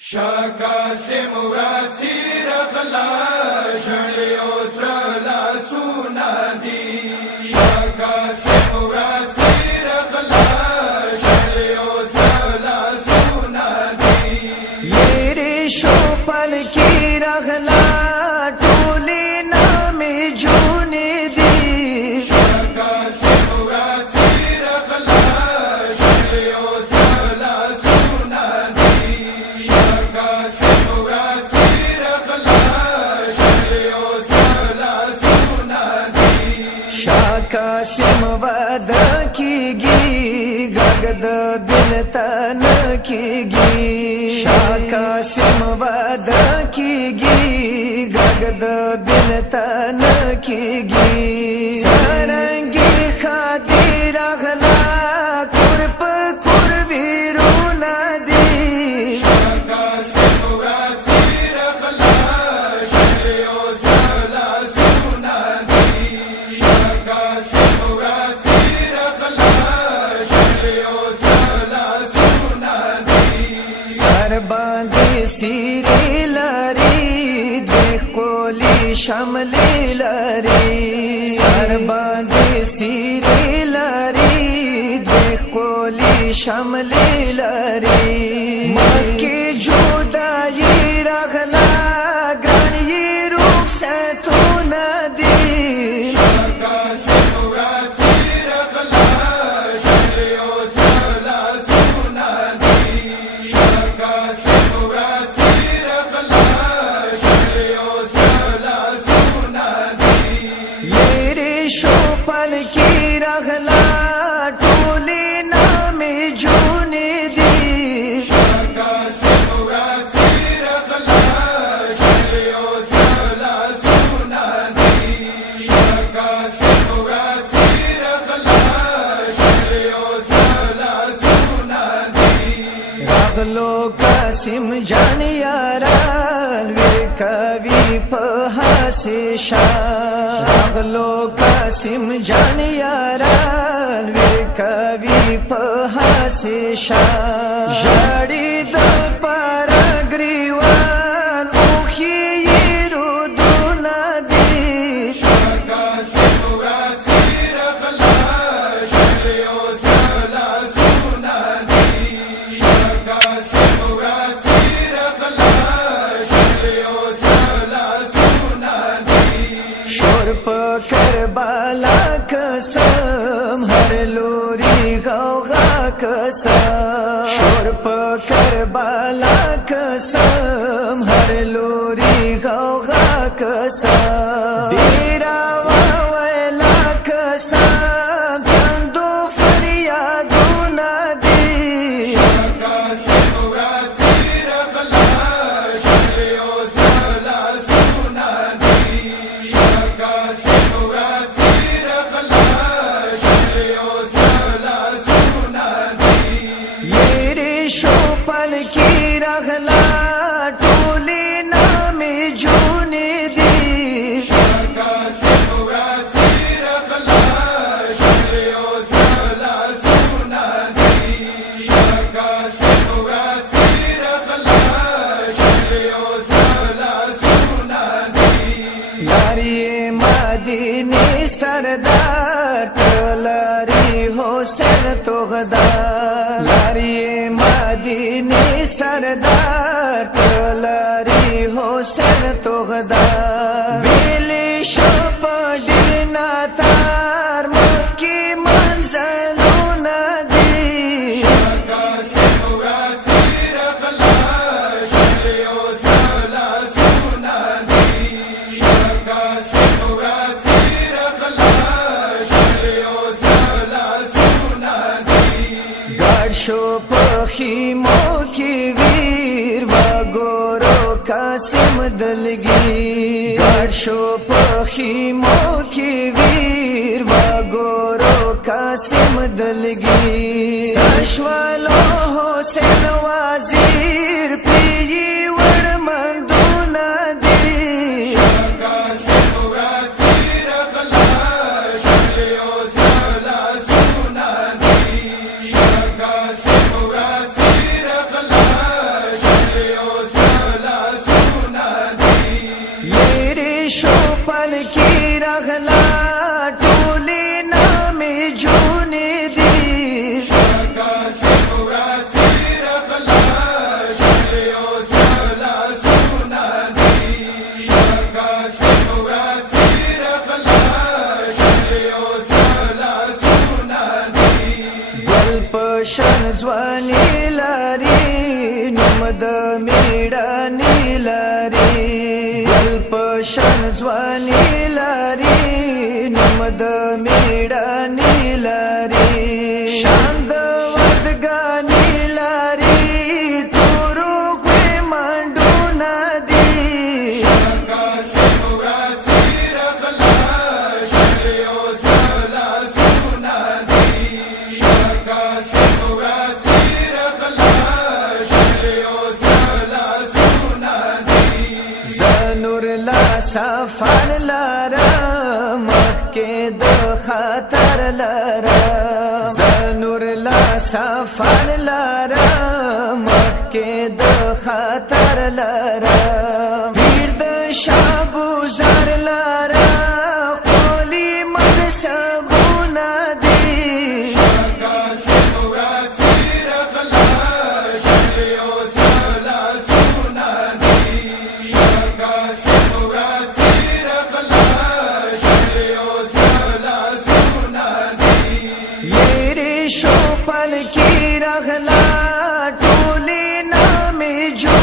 شاکا سے مراتی رغلا شڑیو سرلا سونا دی شاکا سے مراتی رغلا شڑیو سرلا سونا دی میرے شوپل کی رغلا ٹولی نام جونے دی شاکا سے مراتی رغلا شڑیو سرلا سونا دی شاکا سے مراتی رغلا شڑیو سرلا سونا دی شاکا سم ود کی گی گگد بلتن کی گی شاکا سم ود کی گی گگد بلتن کی گی سرنگی خاطی رغلا قرب قربی رونا دی شاکا سے مراتی رغلا شڑیو سرلا سونا دی شاکا سے مراتی رغلا شڑیو سرلا سونا دی سر باندې سیری لري د کولی شملی لري سر باندې سیری لري د کولی شملی لري مکه جدای رغلا ګرانی رخصتونه دي شاکا سے مراتی رغلا شڑیو سرلا سونا دی شاکا سے مراتی رغلا شڑیو سرلا سونا دی میرے شوپل کی رغلا ٹولی نام جونے دی شاکا سے مراتی رغلا شڑیو سرلا سونا دی شاکا سے مراتی رغلا شڑیو سرلا سونا دی رغلو قاسم جان یاران وی کوي په حسي شان رغلو قاسم جان یاران وی کوي په حسي شان جړې د پر گریوان اوخي رو دونا دی شاکا سے مراتی رغلا شڑیو سرلا سونا دی شاکا سے مراتی رغلا شڑیو سرلا سونا دی شور په کربلا قسم هر لوري غوغا قسم شور په کربلا قسم هر لوري غوغا قسم دیرا ویلا قسم تندو فریادونه دي شاکا سے مراتی رغلا شڑیو سرلا سونا دی شاکا سے مراتی رغلا شڑیو سرلا سونا دی میرے شوپل کی رغلا ٹولی نام جونے دی شاکا سے مراتی رغلا شڑیو سرلا سونا دی شاکا سے مراتی رغلا شڑیو سرلا سونا دی یاری مدینی سردار تلاری حسین تغدار یاری مدینی سردار تلاری حسین تغدار بیلی شپ دینا تار مکی منزلون دی شاکا سے مراتی رغلا شڑیو سرلا سونا دی شاکا سے مراتی رغلا شڑیو سرلا سونا دی گاڑ شو پخیمو کی ویر و گورو قاسم دلگی گاڑ شو پخیمو کی ویر و گورو قاسم دلگی سشوالو حسین وزیر پیی ورمندونا دی شاکا سے مراتی رغلا شڑیو سرلا سونا دی شاکا سے مراتی رغلا शलियो सला सुना दी मेरे शोपल की रखला टोली नाम जूने दी शका से मुराची रखला शलियो सला सुना दी शका से मुराची रखला शलियो सला सुना दी गल्पशन ज्वानी लारी नुमद मेडानी लारी गल्पशन ज्वानी लारी नुमद मेडानी लारी शांदवद गानी लारी तुरु खे मांडू नदी शका से मुराची रखला शलियो सला सुना दी शका से मुराची रखला शलियो सला सुना दी ज़नूर ला सफर लारा मक्के द खतर लारा ज़नूर ला सफर लारा मक्के द खतर लारा पीर द शाबू ज़र लारा कोली मद सबू नदी शका से मुराची रखला शलियो सला सुना दी शका से मुराची रखला शलियो सला सुना दी मेरे शोपल की रखला टोली नाम जू